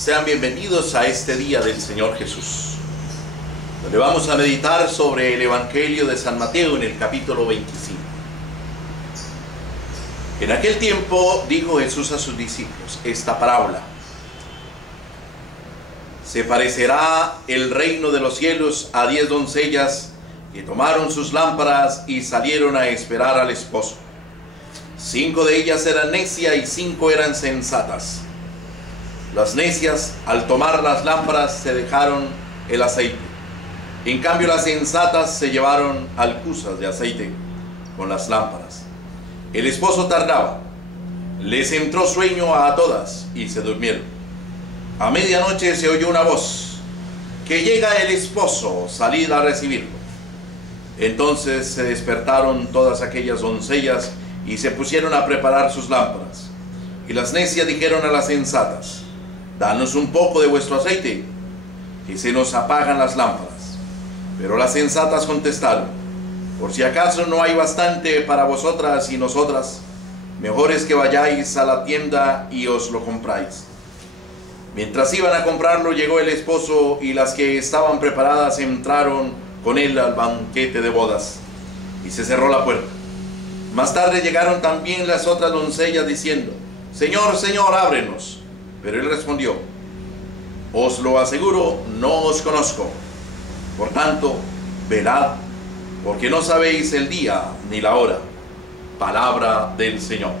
Sean bienvenidos a este día del Señor Jesús, donde vamos a meditar sobre el Evangelio de San Mateo en el capítulo 25. En aquel tiempo dijo Jesús a sus discípulos esta parábola: se parecerá el reino de los cielos a 10 doncellas que tomaron sus lámparas y salieron a esperar al esposo. 5 de ellas eran necias y 5 eran sensatas. Las necias, al tomar las lámparas, se dejaron el aceite. En cambio, las sensatas se llevaron alcuzas de aceite con las lámparas. El esposo tardaba. Les entró sueño a todas y se durmieron. A medianoche se oyó una voz: que llega el esposo, salid a recibirlo. Entonces se despertaron todas aquellas doncellas y se pusieron a preparar sus lámparas. Y las necias dijeron a las sensatas: danos un poco de vuestro aceite, que se nos apagan las lámparas. Pero las sensatas contestaron: por si acaso no hay bastante para vosotras y nosotras, mejor es que vayáis a la tienda y os lo compráis. Mientras iban a comprarlo, llegó el esposo, y las que estaban preparadas entraron con él al banquete de bodas, y se cerró la puerta. Más tarde llegaron también las otras doncellas diciendo: Señor, Señor, ábrenos. Pero él respondió: os lo aseguro, no os conozco. Por tanto, velad, porque no sabéis el día ni la hora. Palabra del Señor.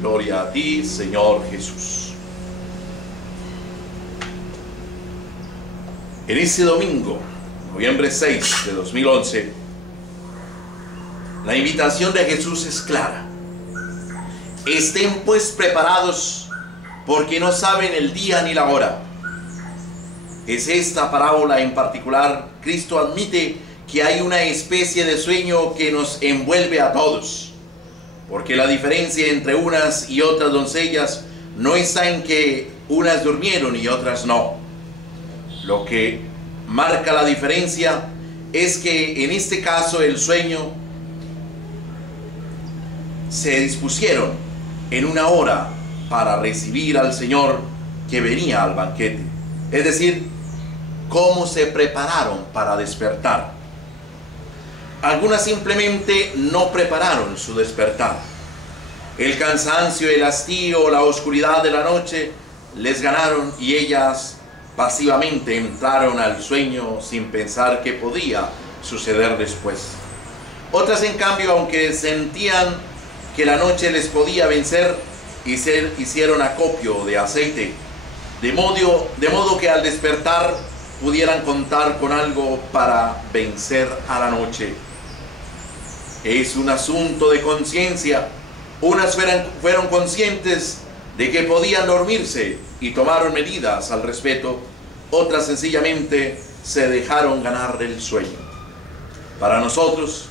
Gloria a ti, Señor Jesús. En este domingo, noviembre 6 de 2011, la invitación de Jesús es clara: estén pues preparados, porque no saben el día ni la hora. Es esta parábola en particular. Cristo admite que hay una especie de sueño que nos envuelve a todos, porque la diferencia entre unas y otras doncellas no está en que unas durmieron y otras no. Lo que marca la diferencia es que en este caso el sueño se dispusieron en una hora para recibir al Señor que venía al banquete. Es decir, cómo se prepararon para despertar. Algunas simplemente no prepararon su despertar. El cansancio, el hastío, la oscuridad de la noche les ganaron, y ellas pasivamente entraron al sueño sin pensar qué podía suceder después. Otras, en cambio, aunque sentían que la noche les podía vencer, hicieron acopio de aceite, de modo que al despertar pudieran contar con algo para vencer a la noche. Es un asunto de conciencia. Unas fueron conscientes de que podían dormirse y tomaron medidas al respecto. Otras sencillamente se dejaron ganar del sueño. Para nosotros,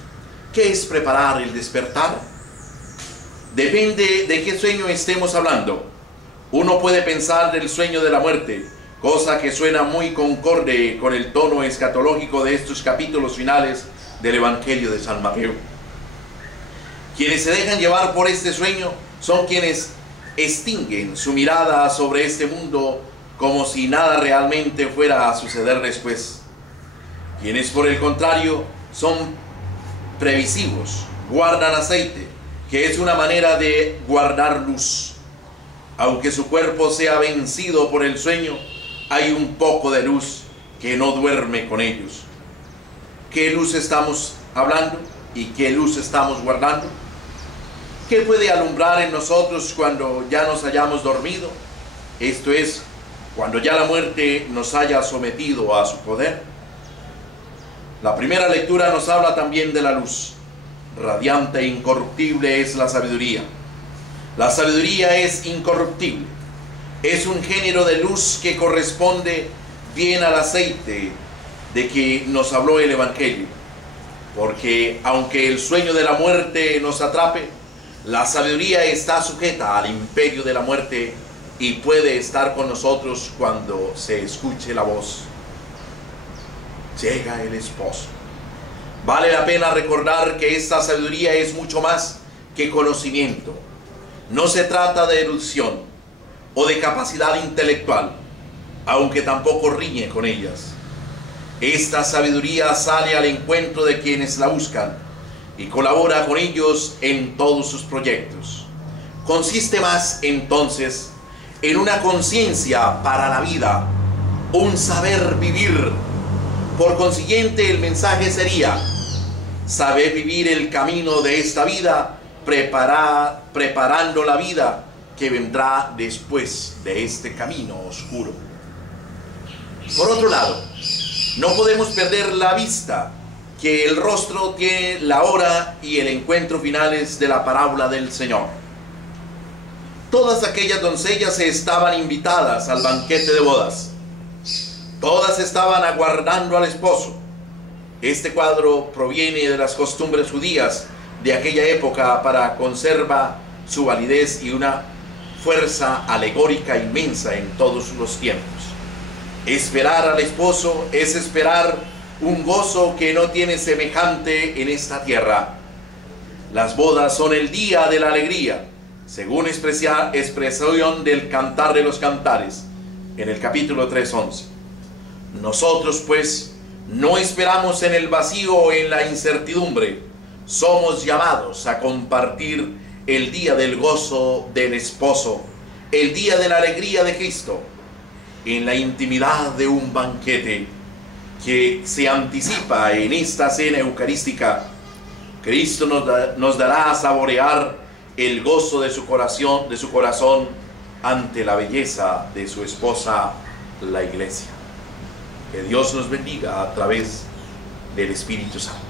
¿qué es preparar el despertar? Depende de qué sueño estemos hablando. Uno puede pensar del sueño de la muerte, cosa que suena muy concorde con el tono escatológico de estos capítulos finales del Evangelio de San Mateo. Quienes se dejan llevar por este sueño son quienes extinguen su mirada sobre este mundo como si nada realmente fuera a suceder después. Quienes, por el contrario, son previsivos, guardan aceite, que es una manera de guardar luz. Aunque su cuerpo sea vencido por el sueño, hay un poco de luz que no duerme con ellos. ¿Qué luz estamos hablando y qué luz estamos guardando? ¿Qué puede alumbrar en nosotros cuando ya nos hayamos dormido? Esto es, cuando ya la muerte nos haya sometido a su poder. La primera lectura nos habla también de la luz. Radiante e incorruptible es la sabiduría. La sabiduría es incorruptible. Es un género de luz que corresponde bien al aceite de que nos habló el Evangelio. Porque aunque el sueño de la muerte nos atrape, la sabiduría está sujeta al imperio de la muerte y puede estar con nosotros cuando se escuche la voz: llega el esposo. Vale la pena recordar que esta sabiduría es mucho más que conocimiento. No se trata de erudición o de capacidad intelectual, aunque tampoco riñe con ellas. Esta sabiduría sale al encuentro de quienes la buscan y colabora con ellos en todos sus proyectos. Consiste más, entonces, en una conciencia para la vida, un saber vivir. Por consiguiente, el mensaje sería: saber vivir el camino de esta vida, preparando la vida que vendrá después de este camino oscuro. Por otro lado, no podemos perder la vista que el rostro tiene la hora y el encuentro finales de la parábola del Señor. Todas aquellas doncellas estaban invitadas al banquete de bodas. Todas estaban aguardando al esposo. Este cuadro proviene de las costumbres judías de aquella época para conservar su validez y una fuerza alegórica inmensa en todos los tiempos. Esperar al esposo es esperar un gozo que no tiene semejante en esta tierra. Las bodas son el día de la alegría, según expresión del Cantar de los Cantares, en el capítulo 3:11. Nosotros, pues, no esperamos en el vacío o en la incertidumbre. Somos llamados a compartir el día del gozo del esposo, el día de la alegría de Cristo, en la intimidad de un banquete que se anticipa en esta cena eucarística. Cristo nos dará a saborear el gozo de su corazón ante la belleza de su esposa, la Iglesia. Que Dios nos bendiga a través del Espíritu Santo.